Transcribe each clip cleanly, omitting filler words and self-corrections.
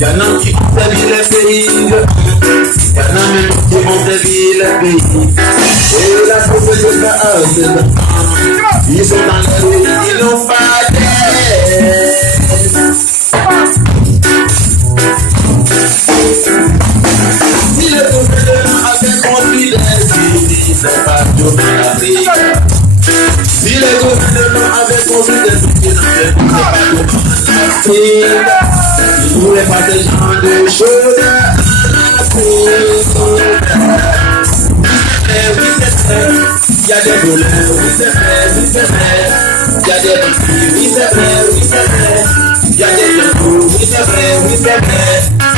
Y'en a qui ont ta ville pays, y'en a même qui montent ta ville. pays. Et la sauce de la haute. Ils sont dans le rue, ils n'ont pas d'aide. Si le gouvernement avait construit des cités, c'est pas tout l'Afrique. Si le gouvernement avait construit des cités, c'est pas tout l'Afrique. Il ne voulait pas des gens de choses en Afrique. Oui, c'est vrai, il y a des voleurs, oui, c'est vrai, oui, c'est vrai. Il y a des bandits, oui, c'est vrai, oui, c'est vrai. Il y a des gens, oui, c'est vrai, oui, c'est vrai.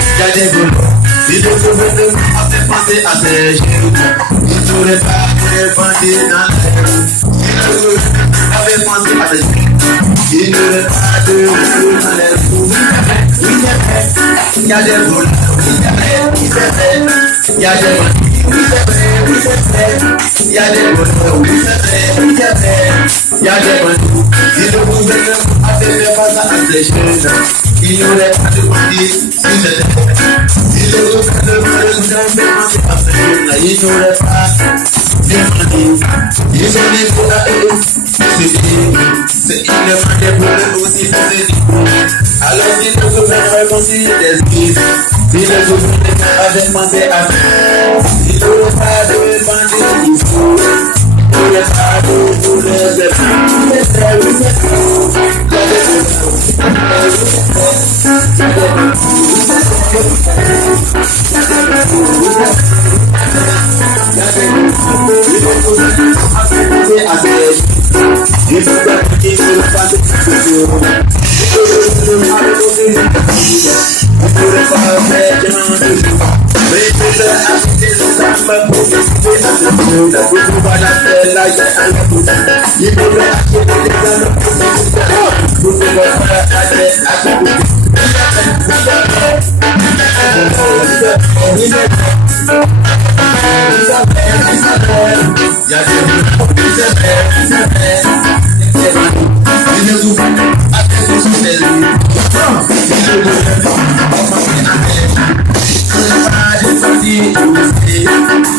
Il y a des voleurs. Si le gouvernement avait pensé à ces jeunes, il n'aurait pas de bandits dans les rues. Si le gouvernement avait pensé à ces jeunes, il n'aurait pas de bandits dans les rues. Oui, c'est vrai, il y a des voleurs, oui, c'est vrai, oui, c'est vrai. Il y a des bandits, oui, c'est vrai, oui, c'est vrai. Il y a des voleurs, oui, c'est vrai, oui, c'est vrai. Il y a des bandits. Si le gouvernement avait fait face à ces jeunes, il n'aurait pas de bandits si c'était vrai. Si le gouvernement avait pensé à ces jeunes, il n'aurait pas de bandits. Ils ont des coups à eux, c'est une demande de problème aussi pour les écoles. Alors si le gouvernement avait pensé des skis, si le gouvernement avait pensé à ça, il n'aurait pas de bandits ici. Il n'aurait pas de douleurs.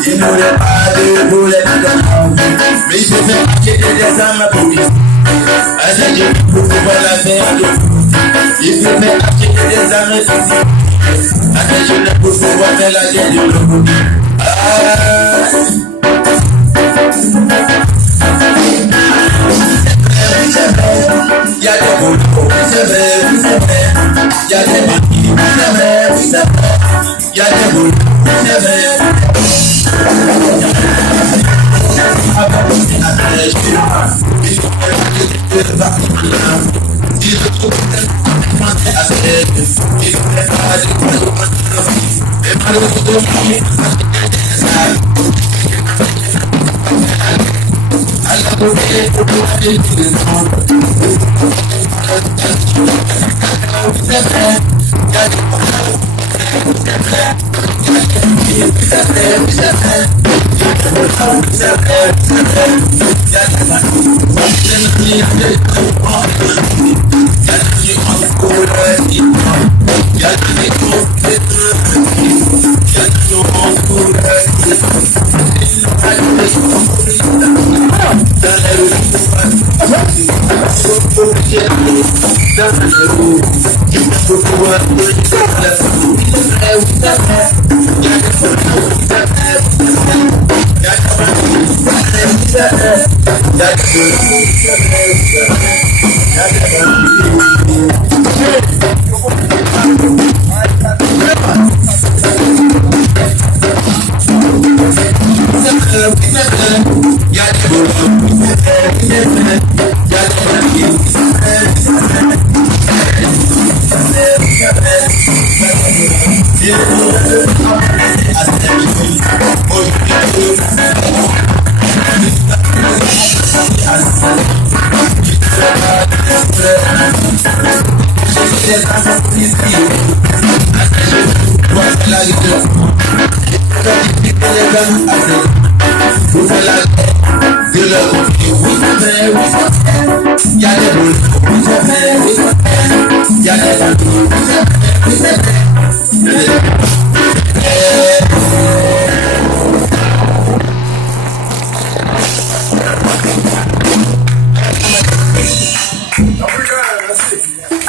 Il n'aurait pas de boulet dedans. Mais il se fait acheter des armes pour lui. Un Dieu pour pouvoir la faire. Il se fait acheter des armes ici. Un Dieu pour pouvoir faire la guerre de l'eau. Il y a des boulots, c'est vrai, oui, c'est vrai. Il y a des bandits, c'est vrai, oui, c'est vrai. Il y a des boulots, c'est vrai.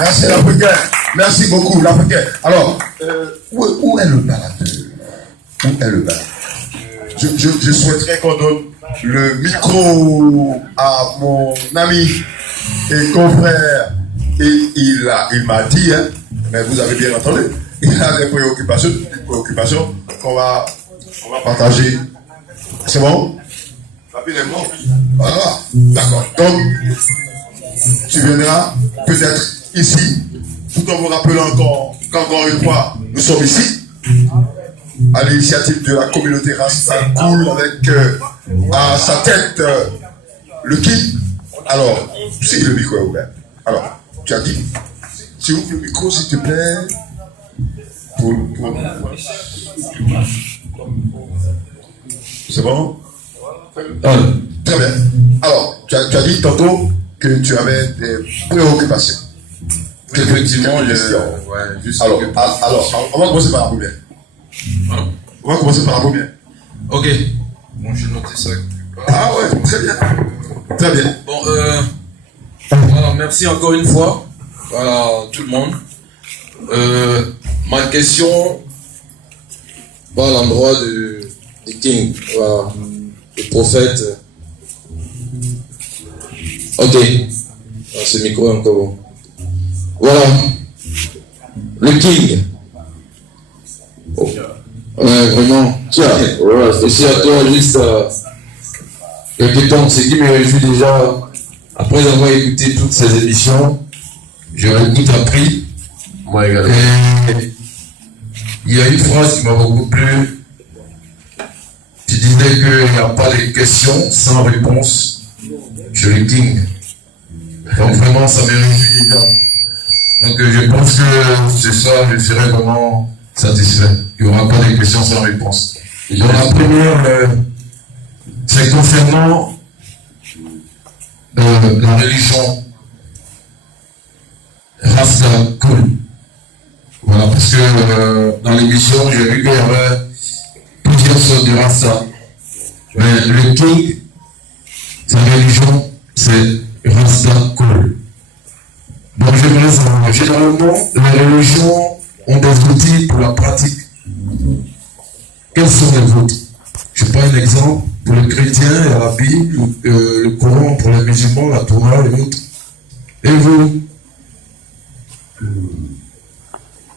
Merci l'Africain. Merci beaucoup l'Africain. Alors, où est le balade? Où est le balade? Je souhaiterais qu'on donne le micro à mon ami et confrère. Et il m'a dit, hein, mais vous avez bien entendu, il a des préoccupations qu'on va partager. C'est bon? Rapidement. Voilà. D'accord. Donc, tu viendras peut-être ici, tout en vous rappelant qu'encore une fois, nous sommes ici, à l'initiative de la communauté Rasta Cool, avec à sa tête le qui. Alors, si le micro est ouvert. Alors, tu as dit, tu ouvres le micro s'il te plaît. C'est bon? Très bien. Alors, tu as dit tantôt que tu avais des préoccupations. Effectivement, alors, on va commencer par la première. On va commencer par la première. Ok. Bon, j'ai noté ça. Ah ouais, très bien. Très bien. Bon, voilà, merci encore une fois à tout le monde. Ma question va à l'endroit du King, voilà, le prophète. Ok. Ah, ce micro est encore bon. Voilà. Le King. Oh. Ouais, vraiment. Tiens, aussi à toi, juste quelques temps, c'est qui me réjouit déjà, après avoir écouté toutes ces émissions, j'ai beaucoup appris. Moi également. Et il y a une phrase qui m'a beaucoup plu. Tu disais qu'il n'y a pas de questions sans réponse chez le King. Donc vraiment, ça me réjouit déjà. Donc je pense que ce soir, je serai vraiment satisfait. Il n'y aura pas de questions sans réponse. Donc la première, c'est concernant la religion Rasta Cool. Voilà, parce que dans l'émission, j'ai vu qu'il y avait plusieurs sortes de Rasta. Mais le King, sa religion, c'est Rasta Cool. Donc j'aimerais savoir, généralement, les religions ont des outils pour la pratique. Quels sont les vôtres? Je prends un exemple. Pour les chrétiens, il y a la Bible, le Coran pour les musulmans, la Torah et autres. Et vous?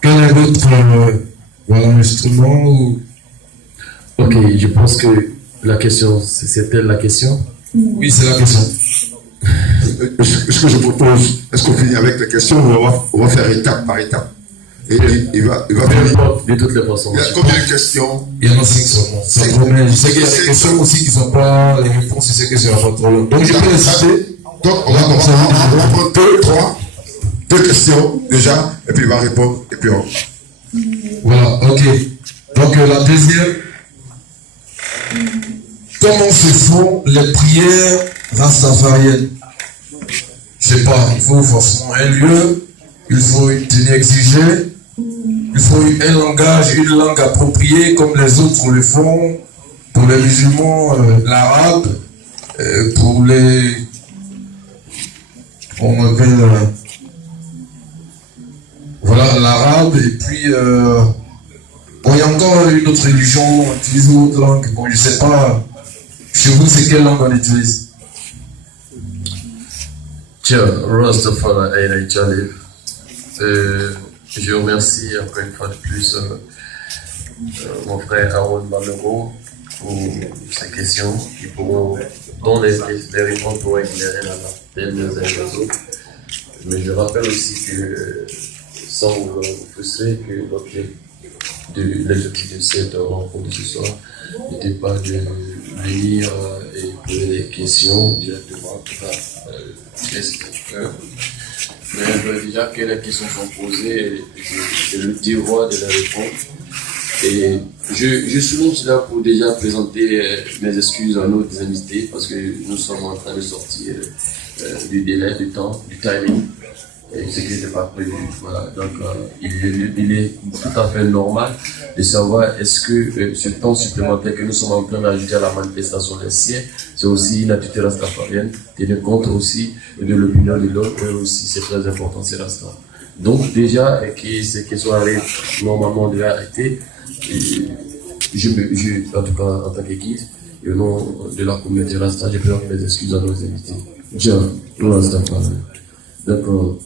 Quel est votre instrument ou... Ok, je pense que la question, c'était la question? Oui, c'est la question. Ce que je propose, est-ce qu'on finit avec les questions ou on va faire étape par étape? Et il va finir. De toutes les façons. Il y a combien de questions? Il y en a 5 seulement. Je sais qu'il y a des questions aussi qui ne sont pas les réponses, je sais que c'est pas trop long. Donc je peux les citer. Donc on va prendre deux questions déjà, et puis il va répondre, et puis on... Voilà, ok. Donc la deuxième, comment se font les prières rastafariennes? Je sais pas, il faut forcément un lieu, il faut une tenue exigée, il faut un langage, une langue appropriée comme les autres le font, pour les musulmans, l'arabe, pour les... On appelle... voilà, l'arabe, et puis... bon, il y a encore une autre religion, on utilise une autre langue. Bon, je sais pas, chez vous, c'est quelle langue on utilise? Tiens, Rastafari Aïda Jalil. Je remercie encore une fois de plus mon frère Aaron Balero pour ces questions dont les réponses pourront éclairer la tête des uns et des autres. Mais je rappelle aussi que, sans vous frustrer, que l'objectif de cette rencontre de ce soir n'était pas de venir et poser des questions directement, mais déjà que les questions sont posées, j'ai le devoir de les répondre. Et je souligne cela pour déjà présenter mes excuses à nos invités parce que nous sommes en train de sortir du délai, du temps, du timing. Et ce qui n'était pas prévu. Voilà. Donc, il est tout à fait normal de savoir est-ce que ce temps supplémentaire que nous sommes en train d'ajouter à la manifestation des siens, c'est aussi une attitude rastafarienne, tenir compte aussi de l'opinion de l'autre, et aussi c'est très important, c'est Rasta. Donc déjà, que ces soirées normalement déjà arrêtées, en tout cas en tant que guide, et au nom de la communauté Rasta, je présente mes excuses à nos invités. Donc,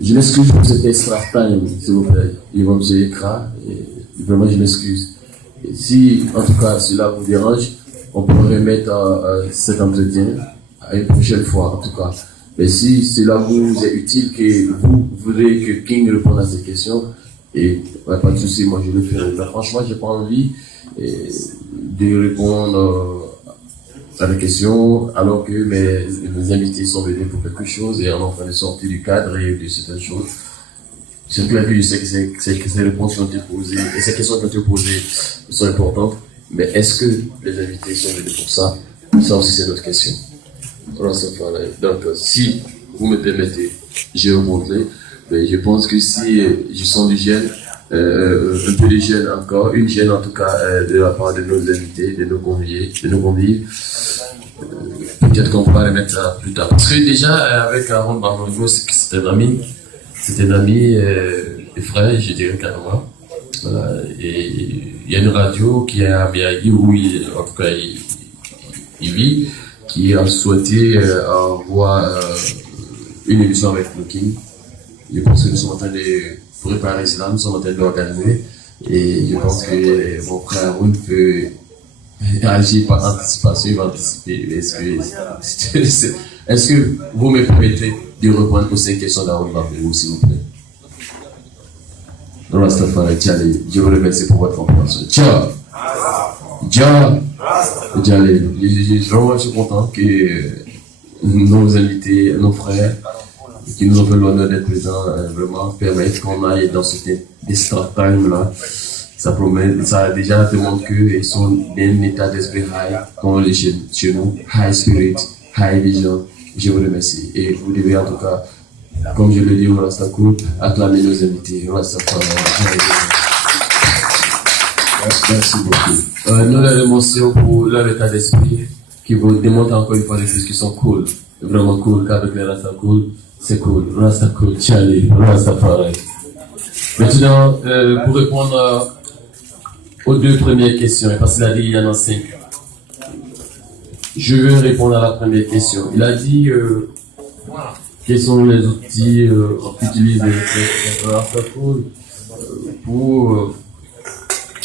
je m'excuse pour cet extra time, s'il vous plaît. Il va me écran, et vraiment je m'excuse. Et si en tout cas cela vous dérange, on peut remettre cet entretien à une prochaine fois en tout cas. Mais si cela vous est utile, que vous voulez que King réponde à ces questions, et ouais, pas de souci, moi je le ferai. Mais franchement, j'ai pas envie de répondre à des questions alors que mes invités sont venus pour quelque chose et on est en train de sortir du cadre et de certaines choses. C'est clair que je sais que ces réponses qui ont été posées et ces questions qui ont été posées sont importantes, mais est-ce que les invités sont venus pour ça? Ça aussi c'est notre question. Donc, si vous me permettez, je vais vous montrer. Mais je pense que si je sens du gêne, un peu de gêne encore, une gêne en tout cas de la part de nos invités, de nos convives, peut-être qu'on pourra les mettre ça plus tard. Parce que déjà, avec Aaron Barnongo, c'était un ami et frère, je dirais carrément. Voilà. Et il y a une radio qui est à Miami où en tout cas, il vit, qui a souhaité avoir une émission avec le King. Je pense que nous sommes en train de préparer cela, nous sommes en train de l'organiser. Et je pense que mon frère Aaron peut agir par anticipation, il va anticiper. Est-ce que vous me permettez de répondre aux 5 questions d'Aaron Barnongo, s'il vous plaît? Rastafari, je vous remercie pour votre compréhension. Ciao! Je suis vraiment content que nos invités, nos frères, qui nous ont fait l'honneur d'être présents, vraiment permettent qu'on aille dans cet extra time là. Ça déjà démontre qu'ils sont dans un état d'esprit high, comme on les chez nous, high spirit, high vision. Je vous remercie. Et vous devez en tout cas, comme je le dis au Rastacool, acclamer nos invités. Merci beaucoup. Nous leur émotion pour leur état d'esprit qui vous démontre encore une fois des choses qui sont cool, vraiment cool, qu'avec les Rastacool, c'est cool. Rastacool, Charlie, Rastafari. Maintenant, pour répondre aux 2 premières questions, parce qu'il a dit il y en a 5. Je vais répondre à la première question. Il a dit quels sont les outils qu'utilise les Rastacool pour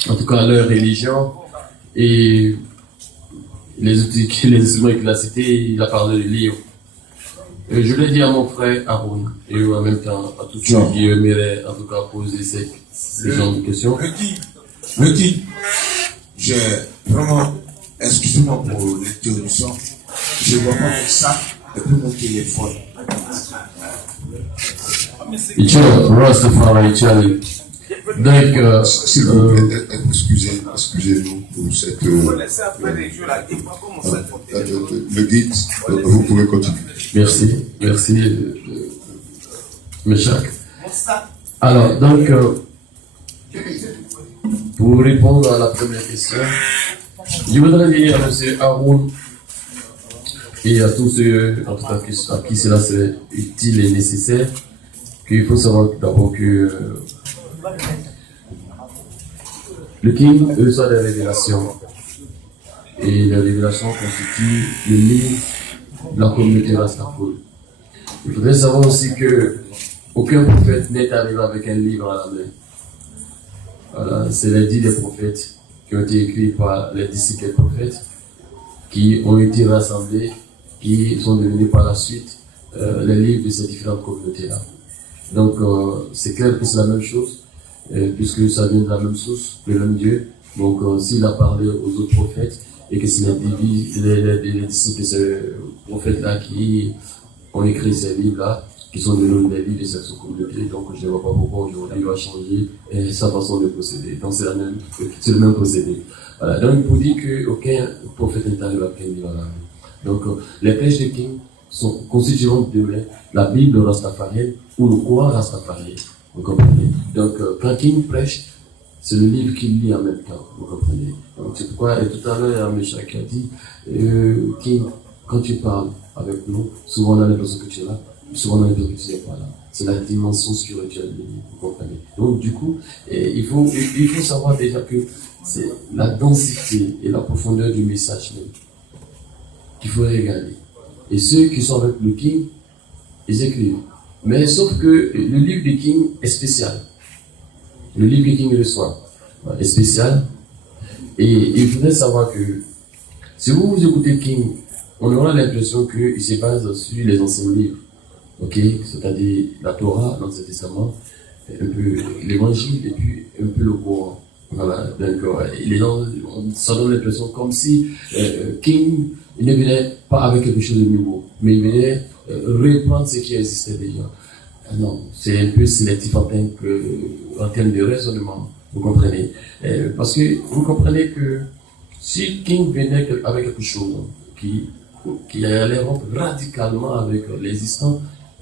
en tout cas leur religion et les instruments qu'il a cités, il a parlé de livres. Je l'ai dit à mon frère Aaron et en même temps à tous ceux qui aimeraient en tout cas poser ces genres de questions. Lucky, j'ai vraiment, excusez-moi pour l'interruption, je vois pas avec ça et puis mon téléphone. Donc, s'il vous plaît, excusez-nous pour cette. Le guide, vous pouvez continuer. Merci, Meshach. Alors, donc, pour répondre à la première question, je voudrais dire à M. Aaron et à tous ceux en tout cas, à qui cela serait utile et nécessaire qu'il faut savoir d'abord que le King reçoit des révélations et les révélations constituent le livre de la communauté Rastacool. Il faudrait savoir aussi que aucun prophète n'est arrivé avec un livre à la main. Voilà, c'est les 10 des prophètes qui ont été écrits par les disciples des prophètes, qui ont été rassemblés, qui sont devenus par la suite les livres de ces différentes communautés-là. Donc, c'est clair que c'est la même chose, puisque ça vient de la même source, le même Dieu. Donc, s'il a parlé aux autres prophètes, et que c'est les disciples de ces prophètes-là qui ont écrit ces livres-là, qui sont devenus des livres de cette communauté, donc je ne vois pas pourquoi aujourd'hui il va changer sa façon de procéder. Donc, c'est le même procédé. Voilà. Donc, pour dire qu'aucun prophète n'est arrivé après un livre à la main. Donc, les prêches de King constitueront demain la Bible rastafarienne ou le Coran rastafarienne. Vous comprenez? Donc, quand King prêche, c'est le livre qu'il lit en même temps. Vous comprenez? Donc, c'est pourquoi, et tout à l'heure, il y a un méchant qui a dit, King, quand tu parles avec nous, souvent on a l'impression que tu es là, souvent on a interprété par là. C'est la dimension spirituelle, vous comprenez. Donc du coup, il faut savoir déjà que c'est la densité et la profondeur du message même qu'il faut regarder. Et ceux qui sont avec le King, ils écrivent. Mais sauf que le livre du King est spécial. Le livre du King reçoit est spécial. Et il faudrait savoir que si vous écoutez King, on aura l'impression qu'il se base sur les anciens livres. Ok, c'est-à-dire la Torah, l'Ancien Testament, un peu l'Évangile et puis un peu le Coran. Voilà, donc les gens, ça donne l'impression comme si King il ne venait pas avec quelque chose de nouveau, mais il venait reprendre ce qui existait déjà. Non, c'est un peu sélectif en termes de raisonnement, vous comprenez. Parce que vous comprenez que si King venait avec quelque chose qui allait rompre radicalement avec l'existant,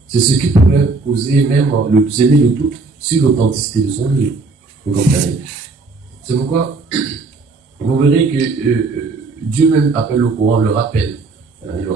c'est ce qui pourrait poser même semer le doute sur l'authenticité de son livre. Vous comprenez. C'est pourquoi vous verrez que Dieu même appelle le Coran le rappel. Le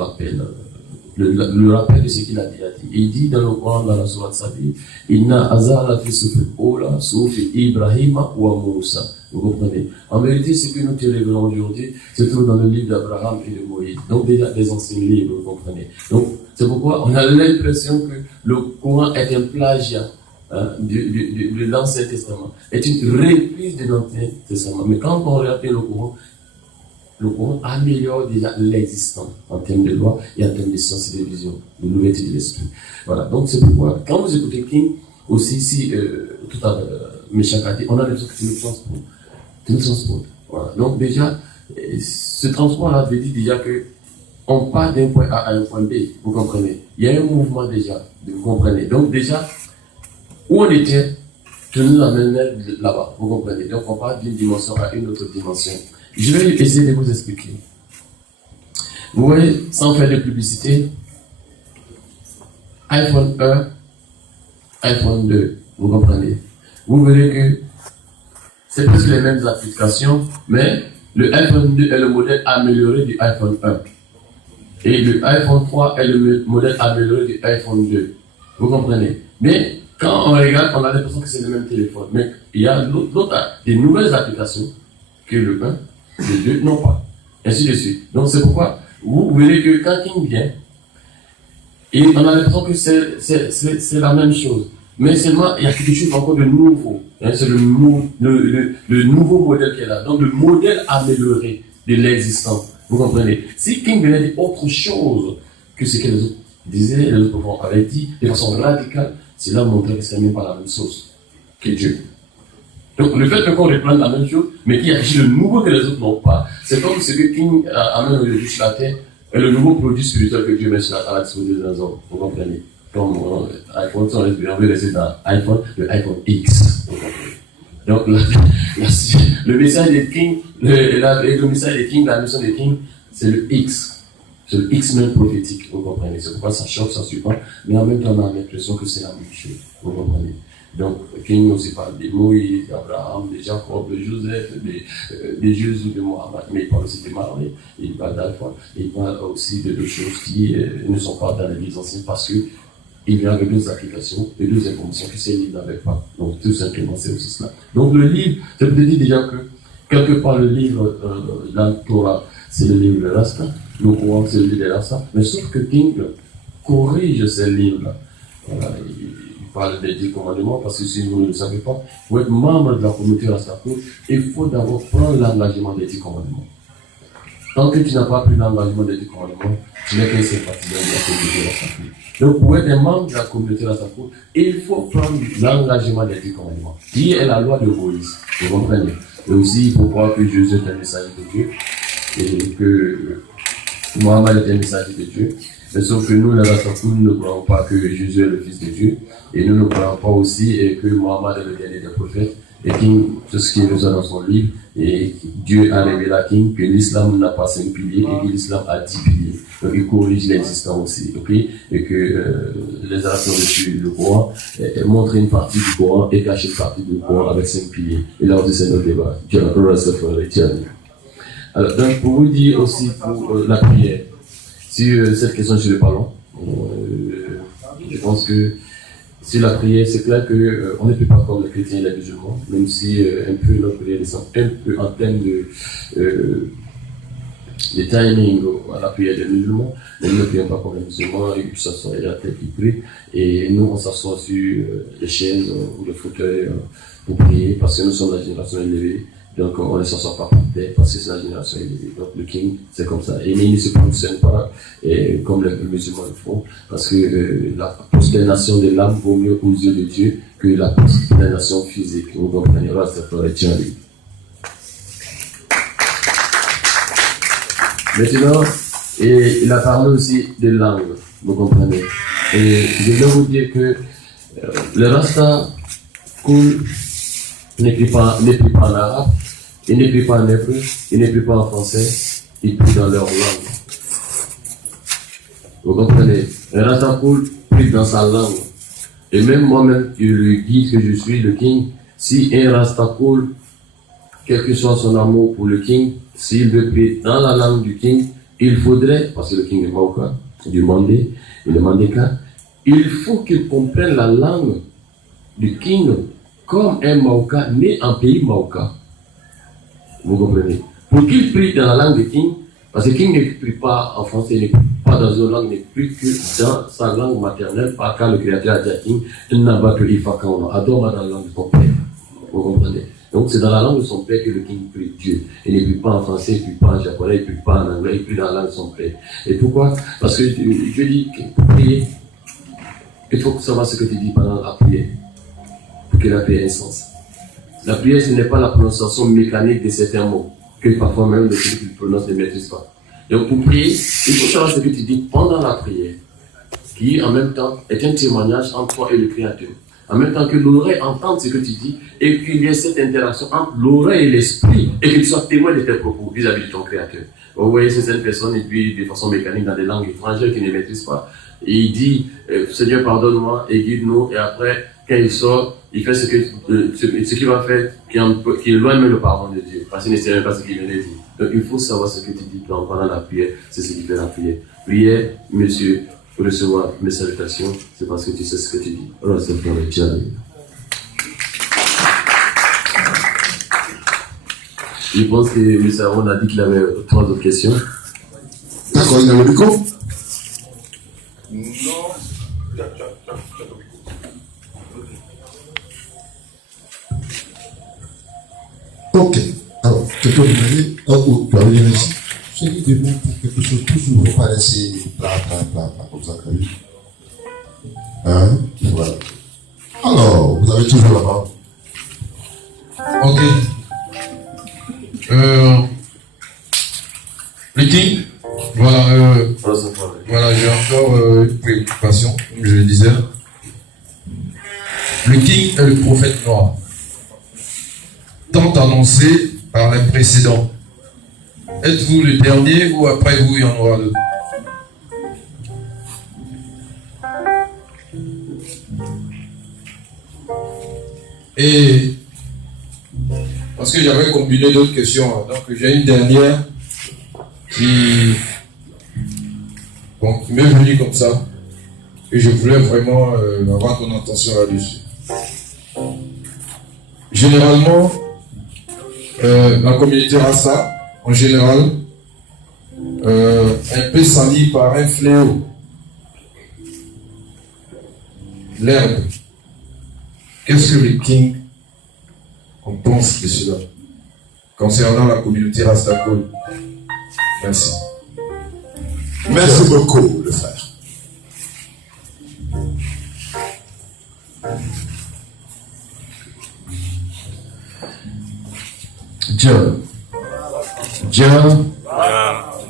rappel de ce qu'il a dit. Il dit dans le Coran, dans la sourate Sabi, Inna azara fi sufil ola, sufi Ibrahima wa Moussa. Vous comprenez. En vérité, ce que nous te révélons aujourd'hui, se trouve dans le livre d'Abraham et de Moïse. Donc déjà des anciens livres, vous comprenez. Donc c'est pourquoi on a l'impression que le Coran est un plagiat de l'Ancien Testament, est une reprise de l'Ancien Testament. Mais quand on regarde le Coran améliore déjà l'existant en termes de loi et en termes de science et de vision, de l'ouverture de l'esprit. Voilà, donc c'est pourquoi, quand vous écoutez King, aussi ici, tout à l'heure, Méchant a dit, on a l'impression que c'est nous transporte. Voilà, donc déjà, ce transport-là veut dire déjà que on part d'un point A à un point B, vous comprenez. Il y a un mouvement déjà, vous comprenez. Donc déjà, où on était, je nous amène là-bas, vous comprenez. Donc on part d'une dimension à une autre dimension. Je vais essayer de vous expliquer. Vous voyez, sans faire de publicité, iPhone 1, iPhone 2, vous comprenez. Vous verrez que c'est presque les mêmes applications, mais le iPhone 2 est le modèle amélioré du iPhone 1. Et le iPhone 3 est le modèle amélioré du iPhone 2. Vous comprenez. Mais quand on regarde, on a l'impression que c'est le même téléphone. Mais il y a des nouvelles applications que le 1, le 2 non pas. Ainsi de suite. Donc c'est pourquoi vous verrez que quand King vient, et on a l'impression que c'est la même chose. Mais seulement, il y a quelque chose encore de nouveau. Hein, c'est le nouveau modèle qui est là. Donc le modèle amélioré de l'existant. Vous comprenez. Si King venait dire autre chose que ce que les autres disaient, les autres prophètes avaient dit, de façon radicale, c'est là montrer que ce n'est même pas la même chose que Dieu. Donc le fait qu'on reprenne la même chose, mais qu'il y a quelque chose de nouveau que les autres n'ont pas, c'est comme ce que King amène aujourd'hui sur la terre, et le nouveau produit spirituel que Dieu met à la disposition des hommes. Vous comprenez. Comme iPhone, on veut rester dans iPhone, le iPhone X. Vous comprenez. Donc le message de King, le message de King, la mission de King, c'est le X. C'est le X même prophétique, vous comprenez. C'est pourquoi ça choque, ça surprend, mais en même temps on a l'impression que c'est la même chose, vous comprenez. Donc King aussi parle de Moïse, d'Abraham, de Jacob, de Joseph, de Jésus, de Mohammed, mais il parle aussi de Marie, il parle d'Alpha, il parle aussi de deux choses qui ne sont pas dans l'Église ancienne parce que il y a de deux applications, de deux informations que ces livres n'avaient pas. Donc tout simplement c'est aussi cela. Donc le livre, je vous dis déjà que quelque part le livre, la Torah, c'est le livre de Rasta, le Coran c'est le livre de Rasta, mais sauf que King corrige ces livres-là. Voilà, il parle des 10 commandements, parce que si vous ne le savez pas, pour être membre de la communauté Rastapo, il faut d'abord prendre l'engagement des 10 commandements. Tant que tu n'as pas pris l'engagement des 10 commandements, tu n'es qu'un sympathisant de la communauté Rastapo. Donc pour être un membre de la communauté Rastapo, il faut prendre l'engagement des 10 commandements, qui est la loi de Moïse. Vous comprenez? Et aussi, il faut croire que Jésus est un messager de Dieu, et que Mohammed est un messager de Dieu. Mais sauf que nous, les Rastapo, nous ne croyons pas que Jésus est le Fils de Dieu, et nous ne croyons pas aussi que Mohammed est le dernier des prophètes, et c'est ce qui est besoin dans son livre, et Dieu a révélé à King que l'islam n'a pas 5 piliers, et que l'islam a 10 piliers. Donc il corrige l'existant aussi, ok? Et que les Arabes ont reçu le Coran, montrent une partie du Coran et cachent une partie du Coran avec 5 piliers. Et là, c'est notre débat. Alors, donc, pour vous dire aussi pour la prière, sur cette question sur le ballon, pense que si la prière, c'est clair qu'on ne peut pas comme les chrétiens et les musulmans, même si un peu notre prière descend un peu en termes de timing à la prière des musulmans, mais nous ne prions pas comme les musulmans, ils s'assoient à la tête, ils prient, et nous on s'assoit sur les chaises ou le fauteuil pour prier, parce que nous sommes la génération élevée, donc on ne s'assoit pas par terre, parce que c'est la génération élevée. Donc le king, c'est comme ça. Et mais il ne se positionne pas comme les musulmans le font, parce que la prosternation de l'âme vaut mieux aux yeux de Dieu que la prosternation physique. Vous comprenez, là, c'est pour être Thierry. Maintenant, et il a parlé aussi de langue, vous comprenez. Et je vais vous dire que le Rasta cool n'écrit pas en arabe, il n'écrit pas en hébreu, il n'écrit pas en français, il prie dans leur langue. Vous comprenez? Le Rasta cool prie dans sa langue. Et même moi-même, le guide que je suis, le king, si un Rasta cool, quel que soit son amour pour le king, s'il veut prier dans la langue du king, il faudrait, parce que le king est Mauka, du Mandé, il est Mandéka, il faut qu'il comprenne la langue du king comme un Mauka né en pays Mauka. Vous comprenez? Pour qu'il prie dans la langue du king, parce que le king ne prie pas en français, il ne prie pas dans une langue, il ne prie que dans sa langue maternelle, par quand le créateur a dit à king, il n'a pas que Ifakaona, adore dans la langue de ton père. Vous comprenez? Donc c'est dans la langue de son père que le king prie Dieu. Il ne prie pas en français, il ne prie pas en japonais, il ne prie pas en anglais, il prie dans la langue de son père. Et pourquoi? Parce que je dis que pour prier, il faut savoir ce que tu dis pendant la prière, pour que la prière ait un sens. La prière, ce n'est pas la prononciation mécanique de certains mots, que parfois même les gens qui le prononcent ne maîtrisent pas. Donc pour prier, il faut savoir ce que tu dis pendant la prière, qui en même temps est un témoignage entre toi et le Créateur. En même temps que l'oreille entende ce que tu dis et qu'il y ait cette interaction entre l'oreille et l'esprit et qu'il soit témoin de tes propos vis-à-vis de ton Créateur. Vous voyez certaines personnes et puis de façon mécanique dans des langues étrangères qu'il ne maîtrise pas. Et il dit Seigneur pardonne-moi et guide-nous, et après quand il sort, il fait ce qu'il va faire qui éloigne le pardon de Dieu parce qu'il ne sait même pas ce qu'il vient de dire. Donc il faut savoir ce que tu dis pendant la prière, c'est ce qui fait la prière. Prière, monsieur, pour recevoir mes salutations, c'est parce que tu sais ce que tu dis. Alors c'est pour le Tchad. Je pense que M. Aaron a dit qu'il avait 3 autres questions. D'accord, il a le micro? Non. Ok. Alors, quelqu'un me dit, oh, tu as dit ici. J'ai dit des mots pour quelque chose, toujours, il ne faut pas laisser plat, comme ça, hein? Voilà. Alors, vous avez toujours la parole. Ok. Le king, voilà, j'ai encore une préoccupation, comme je le disais. Le king est le prophète noir, tant annoncé par les précédents. Êtes-vous le dernier ou après vous il y en aura d'autres? Et parce que j'avais combiné d'autres questions, donc j'ai une dernière qui m'est venue comme ça, et je voulais vraiment avoir ton attention là-dessus. Généralement, la communauté Rasta, en général, un peu salie par un fléau, l'herbe. Qu'est-ce que le king en pense de cela concernant la communauté Rastafari? Merci. Merci beaucoup, le frère.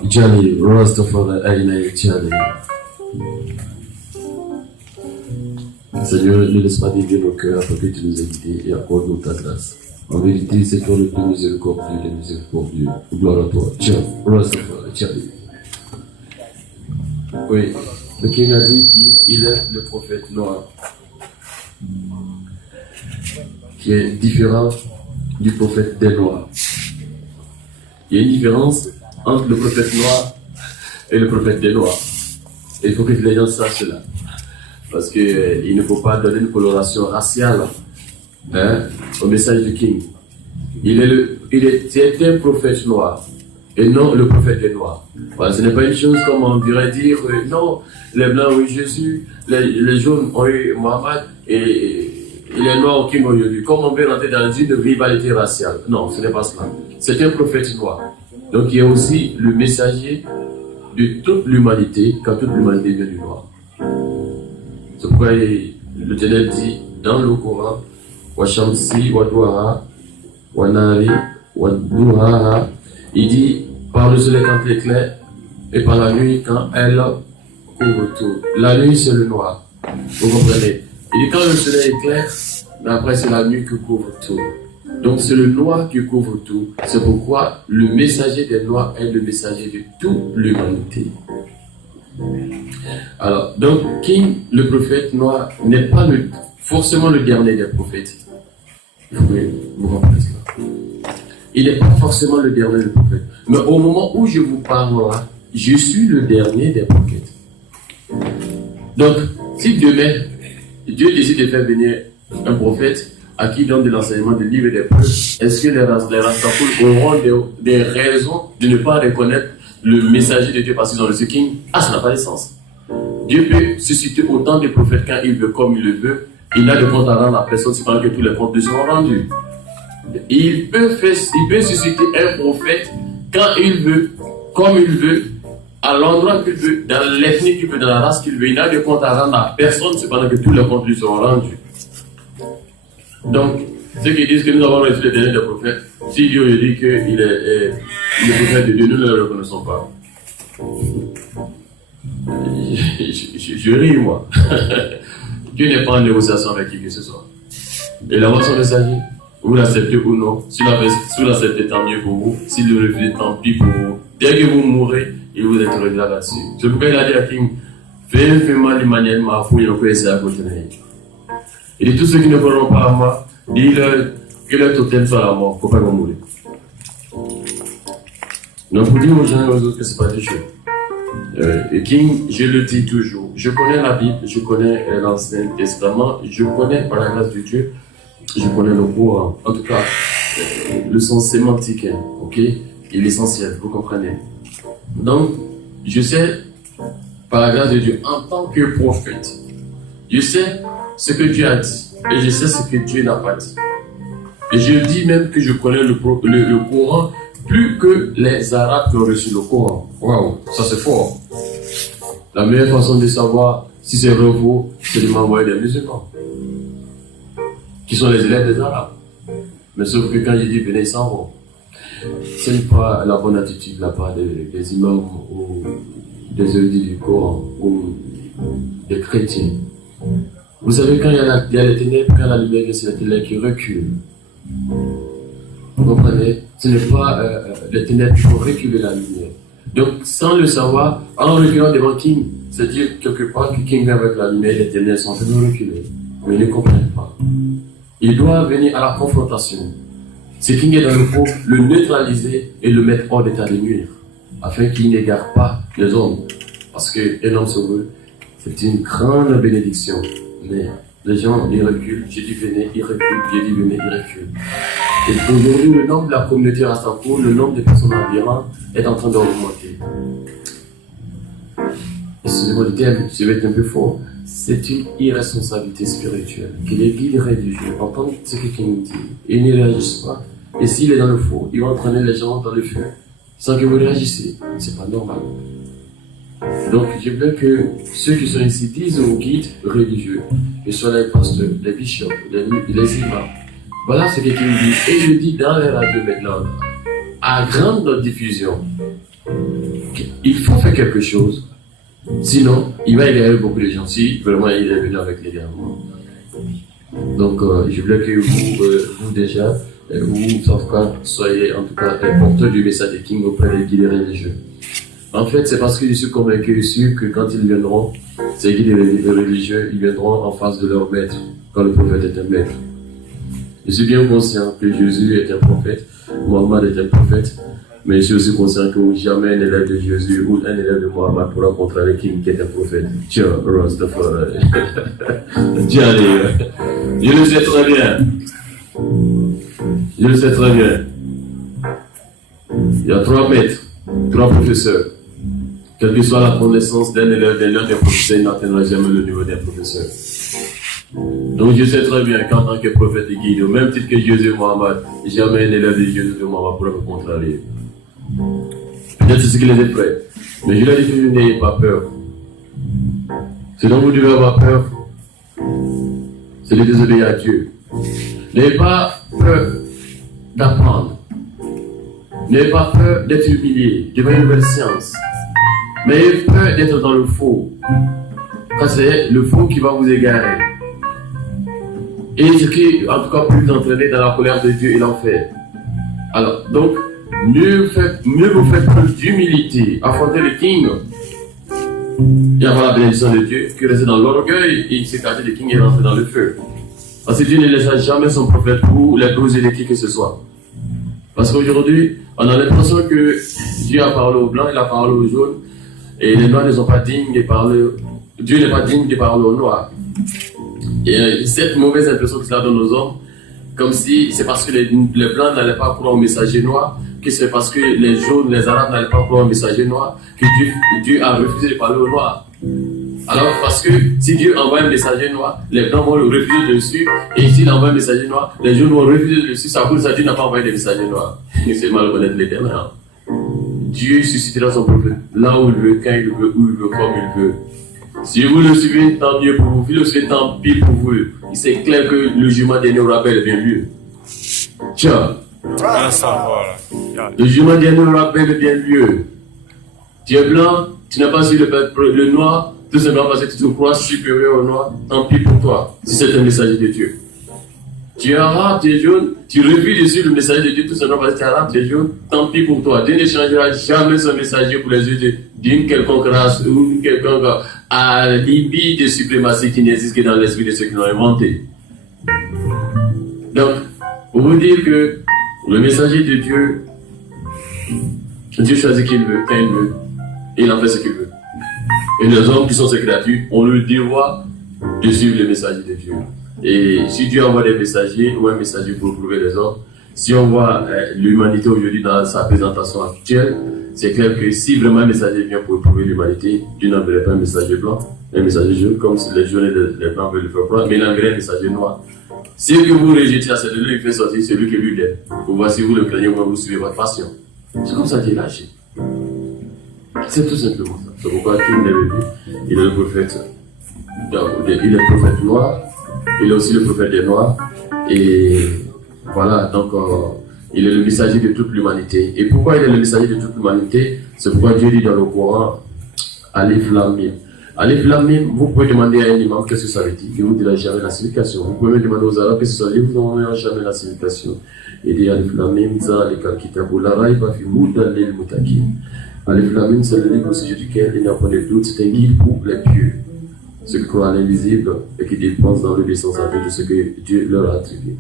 Johnny, Rastafari, Aïnaï, Johnny. Seigneur, ne laisse pas dévier nos cœurs afin que tu nous aies guidés et accorde-nous ta grâce. En vérité, c'est toi le plus miséricordieux des miséricordieux. Gloire à toi. Tiens, Rastafari, tiens. Oui, le King a dit qu'il est le prophète noir, qui est différent du prophète des noirs. Il y a une différence entre le prophète noir et le prophète des noirs. Et il faut que les gens sachent cela. parce qu'il ne faut pas donner une coloration raciale au message du King. C'est un prophète noir et non le prophète des noirs. Voilà, ce n'est pas une chose comme on dirait dire non, les blancs ont eu Jésus, les jaunes ont eu Mohammed et les noirs ont King aujourd'hui. Comme on veut rentrer dans une rivalité raciale. Non, ce n'est pas cela. C'est un prophète noir. Donc il y a aussi le messager de toute l'humanité, quand toute l'humanité vient du noir. C'est pourquoi l'Éternel dit dans le Coran, Washamsi, Wadouara, Wanari, Wadouara, il dit par le soleil quand il éclaire et par la nuit quand elle couvre tout. La nuit c'est le noir, vous comprenez. Il dit quand le soleil éclaire, mais après c'est la nuit qui couvre tout. Donc c'est le noir qui couvre tout. C'est pourquoi le messager des noirs est le messager de toute l'humanité. Alors, donc King, le prophète noir, n'est pas forcément le dernier des prophètes. Vous pouvez vous rappeler cela. Il n'est pas forcément le dernier des prophètes. Mais au moment où je vous parle là, je suis le dernier des prophètes. Donc, si demain, Dieu décide de faire venir un prophète à qui il donne de l'enseignement de livres et des preuves, est-ce que les Rastafoul auront des raisons de ne pas reconnaître le messager de Dieu parce qu'ils ont reçu King? Ah, ça n'a pas de sens. Dieu peut susciter autant de prophètes quand il veut, comme il le veut. Il n'a de compte à rendre à personne, c'est pendant que tous les comptes lui seront rendus. Il peut susciter un prophète quand il veut, comme il veut, à l'endroit qu'il veut, dans l'ethnie qu'il veut, dans la race qu'il veut. Il n'a de compte à rendre à personne, c'est pendant que tous les comptes lui seront rendus. Donc, ceux qui disent que nous avons reçu le dernier des prophètes, si Dieu dit qu'il est le prophète de Dieu, nous ne le reconnaissons pas. Je ris, moi. Dieu n'est pas en négociation avec qui que ce soit. Il envoie son messager. Vous l'acceptez ou non. Si vous l'acceptez, tant mieux pour vous. Si vous le refusez, tant pis pour vous. Dès que vous mourrez, il vous êtes réglé là-dessus. C'est pourquoi il a dit à King, fais-moi l'imaniel ma fouille, on peut essayer à côté de lui. Il dit, tous ceux qui ne croiront pas à moi, dis-leur que leur totem soit la mort, il ne faut pas qu'on mourir. Donc, vous dites aux gens et aux autres que ce n'est pas des choses. Et King, je le dis toujours, je connais la Bible, je connais l'Ancien Testament, je connais par la grâce de Dieu, je connais le Coran, en tout cas, le sens sémantique, ok, et l'essentiel, vous comprenez. Donc, je sais, par la grâce de Dieu, en tant que prophète, je sais ce que Dieu a dit, et je sais ce que Dieu n'a pas dit. Et je dis même que je connais le Coran plus que les Arabes qui ont reçu le Coran. Waouh, ça c'est fort. La meilleure façon de savoir si c'est vrai ou faux, c'est de m'envoyer des musulmans, qui sont les élèves des Arabes. Mais sauf que quand je dis venez, ils s'en vont. Ce n'est pas la bonne attitude de la part des imams ou des érudits du Coran ou des chrétiens. Vous savez, quand il y a les ténèbres, quand la lumière vient, c'est les ténèbres qui reculent. Vous comprenez? Ce n'est pas les ténèbres qui font reculer la lumière. Donc, sans le savoir, en reculant devant King, c'est-à-dire quelque part que King vient avec la lumière, les ténèbres sont en train de reculer. Mais ils ne comprennent pas. Il doit venir à la confrontation. Si King est dans le faux, le neutraliser et le mettre hors d'état de nuire, afin qu'il n'égare pas les hommes. Parce qu'un homme sauvé, c'est une grande bénédiction. Mais les gens, ils reculent. J'ai dit venez, ils reculent. J'ai dit venez, ils reculent. Et aujourd'hui, le nombre de la communauté Rastafoul, le nombre de personnes environ est en train d'augmenter. Excusez-moi le terme, je vais être un peu fort. C'est une irresponsabilité spirituelle que les guides religieux entendent ce que King dit et ils ne réagissent pas. Et s'il est dans le faux, il va entraîner les gens dans le feu sans que vous réagissiez. C'est pas normal. Donc, je veux que ceux qui sont ici disent aux guides religieux, que ce soit les pasteurs, les bishops, les imams, voilà ce que King dit. Et je dis dans les radios maintenant, à grande diffusion, il faut faire quelque chose. Sinon, il va égarer beaucoup de gens. Si vraiment il est venu avec l'égarement. Donc, je voulais que vous déjà, vous en tout cas, soyez en tout cas porteurs du message de King auprès des guides religieux. En fait, c'est parce que je suis convaincu que quand ils viendront, ces guides religieux, ils viendront en face de leur maître, quand le prophète est un maître. Je suis bien conscient que Jésus est un prophète, Mohammed est un prophète, Mais je suis aussi conscient que jamais un élève de Jésus ou un élève de Mohammed pourra contrer King qui est un prophète. Tiens, Rastafari. Tiens, je le sais très bien. Je le sais très bien. Il y a 3 maîtres, 3 professeurs. Quelle que soit la connaissance d'un élève, d'un professeur, il n'atteindra jamais le niveau d'un professeur. Donc je sais très bien qu'en tant que prophète et guide, au même titre que Jésus Mohammed, jamais un élève de Jésus de Mohammed pourra me contrarier. Peut-être c'est ce qui les effraie. Mais je leur dis toujours, n'ayez pas peur. Ce dont vous devez avoir peur, c'est de désobéir à Dieu. N'ayez pas peur d'apprendre. N'ayez pas peur d'être humilié devant une nouvelle science. Mais ayez peur d'être dans le faux. Car c'est le faux qui va vous égarer. Et ce qui, en tout cas, peut vous entraîner dans la colère de Dieu et l'enfer. Alors, donc, mieux vous faites preuve d'humilité, affronter le King et avoir la bénédiction de Dieu que rester dans l'orgueil et s'écarter du King et rentrer dans le feu. Parce que Dieu ne laissera jamais son prophète pour les brûler de qui que ce soit. Parce qu'aujourd'hui, on a l'impression que Dieu a parlé aux blancs, il a parlé aux jaunes, et les noirs ne sont pas dignes de parler. Dieu n'est pas digne de parler aux noirs. Et cette mauvaise impression que cela donne aux hommes, comme si c'est parce que les blancs n'allaient pas croire au messager noir, que c'est parce que les jaunes, les arabes n'allaient pas croire au messager noir, que Dieu a refusé de parler aux noirs. Alors, parce que si Dieu envoie un messager noir, les blancs vont le refuser dessus, et s'il envoie un messager noir, les jaunes vont refuser dessus, ça veut dire que Dieu n'a pas envoyé de messager noir. C'est mal reconnaître l'éternel. Dieu suscitera son prophète là où il veut, quand il veut, où il veut, comme il veut. Si vous le suivez, tant mieux pour vous. Si vous le suivez, tant pis pour vous. C'est clair que le jugement dernier aura bel et bien lieu. Tiens. Le jugement dernier aura bel et bien lieu. Tu es blanc, tu n'as pas su le noir, tout simplement parce que tu te crois supérieur au noir, tant pis pour toi, si c'est un messager de Dieu. Tu es arabe, tu es jaune, tu refuses de suivre le messager de Dieu, tout simplement parce que tu es arabe, tu es jaune, tant pis pour toi. Dieu ne changera jamais son messager pour les yeux d'une quelconque race ou d'une quelconque alibi de suprématie qui n'existe que dans l'esprit de ceux qui l'ont inventé. Donc, pour vous dire que le messager de Dieu, Dieu choisit qui il veut, quand il veut, et il en fait ce qu'il veut. Et les hommes qui sont ses créatures ont le devoir de suivre le messager de Dieu. Et si Dieu envoie des messagers ou un messager pour prouver les hommes, si on voit l'humanité aujourd'hui dans sa présentation actuelle, c'est clair que si vraiment un messager vient pour prouver l'humanité, Dieu n'enverrait pas un messager blanc, un messager jaune, comme si les jaunes et les blancs veulent le faire croire, mais il enverrait un messager noir. Si que vous rejetez à cette lui, il fait sortir celui que lui est. Pour voir si vous le craignez ou vous suivez votre passion. C'est comme ça qu'il est lâché. C'est tout simplement ça. C'est pourquoi King David, il est le prophète. Il est le prophète noir. Il est aussi le prophète des Noirs. Et voilà, donc il est le messager de toute l'humanité. Et pourquoi il est le messager de toute l'humanité? C'est pourquoi Dieu dit dans le Coran, Alif Lam Mim. Alif Lam Mim, vous pouvez demander à un imam qu'est-ce que ça veut dire. Il vous dira jamais la signification. Vous pouvez me demander aux Arabes qu'est-ce que ça veut dire. Vous n'en aurez jamais la signification. Il dit Alif Lam Mim, Zalika Kitabu la Raiba fi Hudan lil Muttaqin. Alif Lam Mim, c'est le livre au sujet duquel il n'y a pas de doute. C'est un guide pour les pieux. Ceux qui croient à l'invisible et qui dépensent dans l'obéissance à Dieu de ce que Dieu leur a attribué.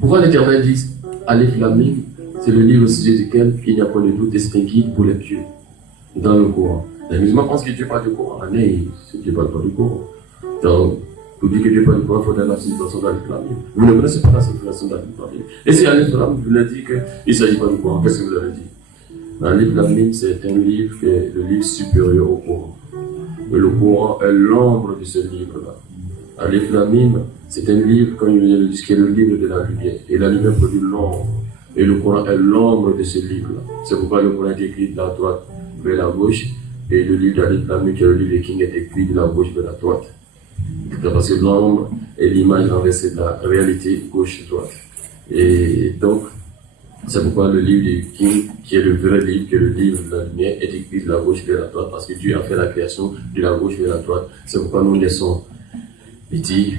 Pourquoi l'Éternel dit Alif Lam Mim, c'est le livre au sujet duquel il n'y a pas de doute et c'est un guide pour les pieux dans le Coran. Les musulmans pensent que Dieu parle du Coran. Mais Dieu parle pas du Coran. Donc, pour dire que Dieu parle du Coran, il faudrait la signification d'Alif Lam Mim. Vous ne connaissez pas la signification d'Alif Lam Mim. Et si Alif Lam Mim vous l'a dit qu'il ne s'agit pas du Coran, qu'est-ce que vous l'avez dit? Alif Lam Mim, c'est un livre qui est le livre supérieur au Coran. Et le Coran est l'ombre de ce livre-là. Alif Lam Mim, c'est un livre, comme il le dit, qui est le livre de la lumière. Et la lumière produit l'ombre. Et le Coran est l'ombre de ce livre-là. C'est pourquoi le Coran est écrit de la droite vers la gauche. Et le livre d'Alif Lam Mim, qui est le livre de King, est écrit de la gauche vers la droite. Parce que l'ombre est l'image renversée de la réalité gauche-droite. Et donc, c'est pourquoi le livre de King, qui est le vrai livre, qui est le livre de la lumière, est écrit de la gauche vers la droite, parce que Dieu a fait la création de la gauche vers la droite. C'est pourquoi nous laissons, il dit,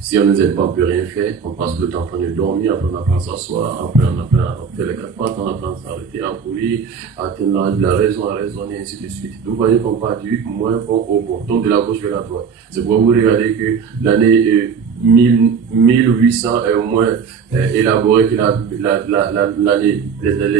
Si on ne nous aide pas, on ne peut rien faire. On passe le temps en train de dormir, après on apprend à s'asseoir, après on apprend à faire les quatre pattes, on apprend à s'arrêter, à courir, à atteindre la raison, à raisonner, ainsi de suite. Vous voyez qu'on part du moins bon au bon, donc de la gauche vers la droite. C'est pour vous regarder que l'année 1800 est au moins élaborée que les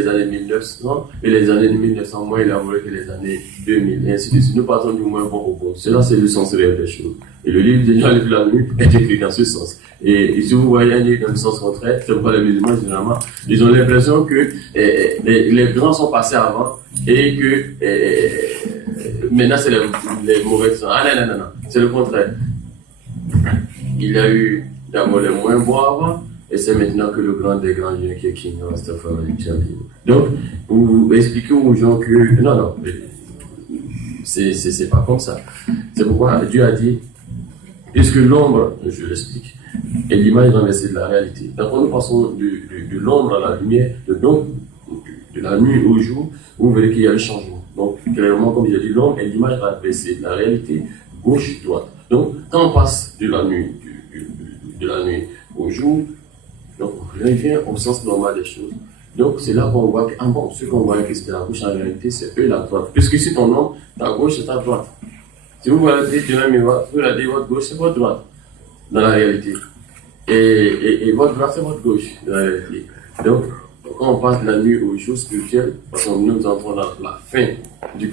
années 1900, et les années 1900 moins élaborées que les années 2000, et ainsi de suite. Nous partons du moins bon au bon. Cela, c'est le sens réel des choses. Et le livre de Jean Lévi Lanoue est écrit dans ce sens. Et si vous voyez un livre dans le sens contraire, c'est pourquoi les musulmans, généralement, ils ont l'impression que les grands sont passés avant et que maintenant c'est les mauvais qui sont. Ah non, c'est le contraire. Il y a eu d'abord les moins bons avant, et c'est maintenant que le grand des grands qui est King Rastafari. Donc, vous expliquez aux gens que non, c'est pas comme ça. C'est pourquoi Dieu a dit, puisque l'ombre, je l'explique, est l'image renversée de la réalité. Donc, quand nous passons de l'ombre à la lumière, de la nuit au jour, vous verrez qu'il y a un changement. Donc, clairement, comme il a dit, l'ombre est l'image renversée de la réalité, gauche-droite. Donc, quand on passe de la nuit au jour, donc on revient au sens normal des choses. Donc, c'est là qu'on voit que, ce qu'on voit que c'est la gauche, en réalité, c'est eux la droite. Puisque si ton nom, ta gauche, c'est ta droite. Si vous regardez dans un miroir, vous regardez votre gauche, c'est votre droite, dans la réalité. Et votre droite, c'est votre gauche, dans la réalité. Donc, quand on passe de la nuit au jour spirituel, parce que nous entrons dans la fin du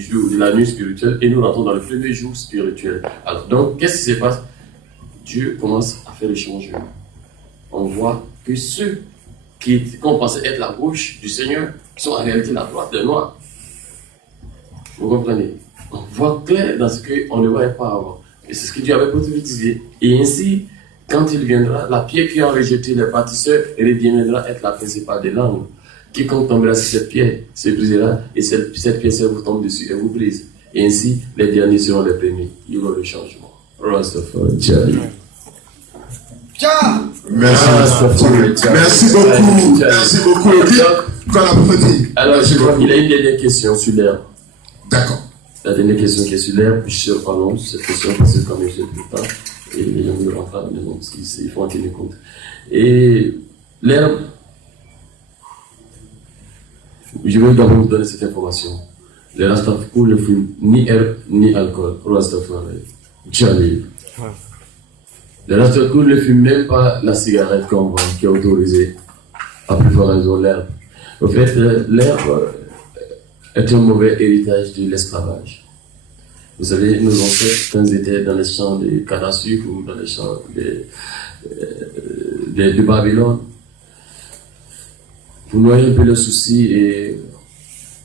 jour, de la nuit spirituelle, et nous rentrons dans le premier jour spirituel. Alors, donc, qu'est-ce qui se passe? Dieu commence à faire le changement. On voit que ceux qu'on pensait être la gauche du Seigneur sont en réalité la droite des Noirs. Vous comprenez? On voit clair dans ce qu'on ne voyait pas avant. Et c'est ce que Dieu avait prophétisé. Et ainsi, quand il viendra, la pierre qui a rejeté les bâtisseurs reviendra être la principale des langues. Quiconque tombera sur cette pierre se brisera, et cette pierre vous tombe dessus et vous brise. Et ainsi, les derniers seront les premiers. Il y aura le changement. Rastafari. Merci beaucoup. Merci beaucoup. Qu'on a prophétique. Alors, je crois qu'il a une dernière question sur l'air. D'accord. La dernière question qui est sur l'air, puis je parle de cette question parce que comme je sais plus tard, et les gens veulent rentrer à la maison, parce qu'il faut en tenir compte. Et l'herbe, je vais d'abord vous donner cette information. Les Rastafari ne fument ni herbe ni alcool. Rastafari. Jalil. Les Rastafari ne fument même pas la cigarette qu'on vend, qui est autorisée, à plus forte raison l'herbe. Au fait, l'herbe est un mauvais héritage de l'esclavage. Vous savez, nos ancêtres, quand ils étaient dans les champs de canne à sucre ou dans les champs de Babylone, vous noyez un peu le souci et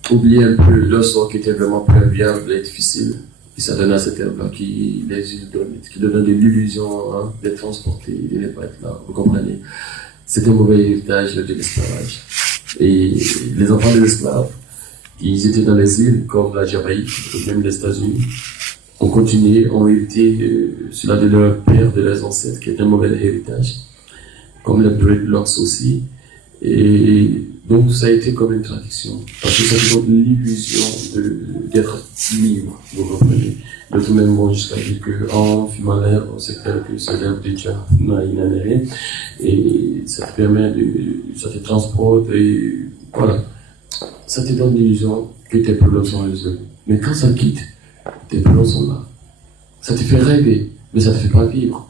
oubliez un peu leur sort qui était vraiment préviable et difficile. Et ça donne à cette herbe-là qui donne de l'illusion d'être transporté, de ne pas être là. Vous comprenez? C'est un mauvais héritage de l'esclavage. Et les enfants des esclaves, ils étaient dans les îles comme la Jamaïque, même les États-Unis, ont continué, ont hérité cela de leur père, de leurs ancêtres, qui est un mauvais héritage, comme les dreadlocks aussi. Et donc ça a été comme une tradition, parce que ça donne l'illusion d'être libre, vous comprenez. D'autres même vont jusqu'à dire qu'en fumant l'herbe, on sait que c'est l'herbe de Dieu, rien, et ça te permet ça te transporte, et voilà. Ça te donne l'illusion que tes problèmes sont résolus. Mais quand ça quitte, tes problèmes sont là. Ça te fait rêver, mais ça ne te fait pas vivre.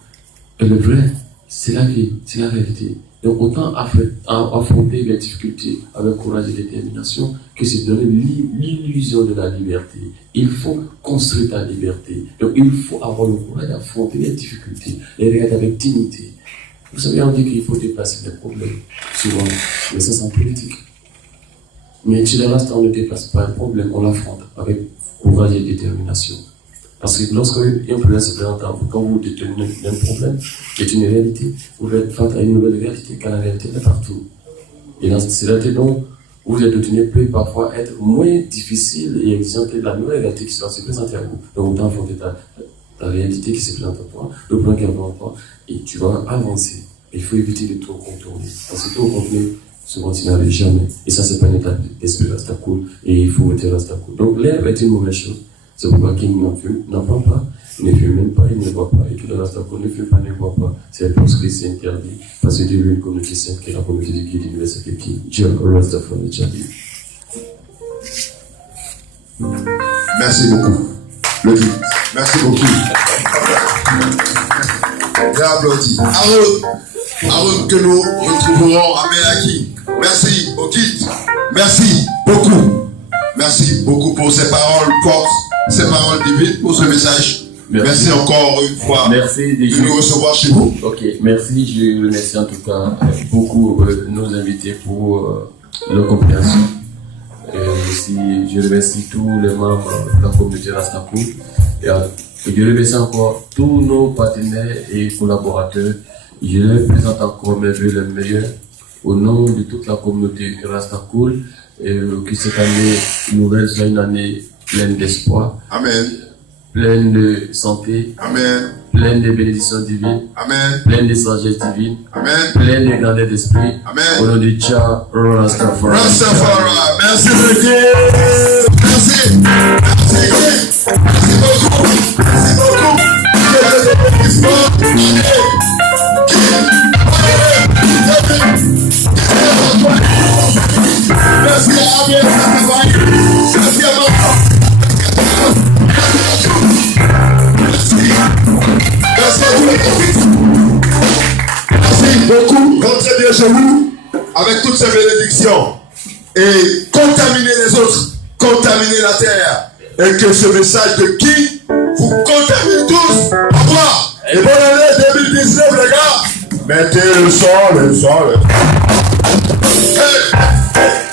Et le vrai, c'est la vie, c'est la réalité. Donc autant affronter les difficultés avec courage et détermination que c'est donner l'illusion de la liberté. Il faut construire ta liberté. Donc il faut avoir le courage d'affronter les difficultés, les regarder avec dignité. Vous savez, on dit qu'il faut déplacer les problèmes, souvent, mais ça c'est en politique. Mais chez les restes, on ne déplace pas un problème, on l'affronte avec courage et détermination. Parce que lorsque un problème se présente à vous, quand vous détenez un problème, qui est une réalité, vous faites face à une nouvelle réalité, car la réalité est partout. Et dans cette réalité dont vous êtes détenu peut parfois être moins difficile et exigeant que la nouvelle réalité qui se présenter à vous. Donc autant affronter ta réalité qui se présente à toi, le plan qui est devant toi, et tu vas avancer. Il faut éviter de tout contourner. Parce que tout contourner, souvent tu n'arrives jamais. Et ça, c'est pas une état d'esprit Rastakoul, et il faut être Rastakoul. Donc l'herbe est une mauvaise chose. C'est pourquoi King n'en prend pas. ne fume même pas, il ne boit pas. Et tout le Rastacool ne fume pas, ne boit pas. C'est parce que c'est interdit. Parce que Dieu veut une communauté sainte qui est la communauté de Guy d'université qui Dieu Rastafari Tchadi. Merci beaucoup. Le guide. Merci beaucoup. Bien applaudi. Aaron que nous retrouverons à Méaki. Merci au guide. Merci beaucoup. Merci beaucoup pour ces paroles fortes, ces paroles divines, pour ce message. Merci encore une fois de nous recevoir chez vous. Ok, merci. Je remercie en tout cas beaucoup nos invités pour leur compréhension. Et aussi, je remercie tous les membres de la communauté Rastacool. Et je remercie encore tous nos partenaires et collaborateurs. Je leur présente encore mes vœux les meilleurs au nom de toute la communauté Rastacool. Et que cette année nouvelle soit une année pleine d'espoir. Amen. Pleine de santé. Amen. Pleine de bénédictions divines. Amen. Pleine de sagesse divine. Amen. Pleine de grandeur d'esprit. Amen. Au nom de Tcha Rastafari. Rastafari. Merci Dieu. Merci. Merci. Merci beaucoup. Merci beaucoup. Merci à Abel, merci à Marc. Merci beaucoup. Rentrez bien chez vous avec toutes ces bénédictions et contaminez les autres, contaminez la terre et que ce message de qui vous contamine tous. Au revoir et bonne année 2019 les gars. Mettez le son, le son, le son. Hey.